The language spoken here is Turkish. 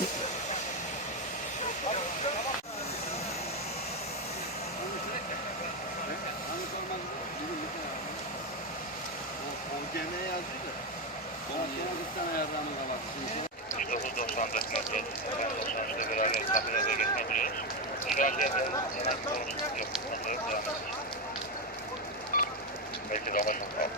O gene yazıyor da. O gene bir tane ayarlarını kapatsın. 994 metre, 93'te beraber kabinede geçebiliyoruz. Şu an herhangi bir olumsuzluk yok. Kontrol devam ediyoruz. Belki Ramazan kaldı.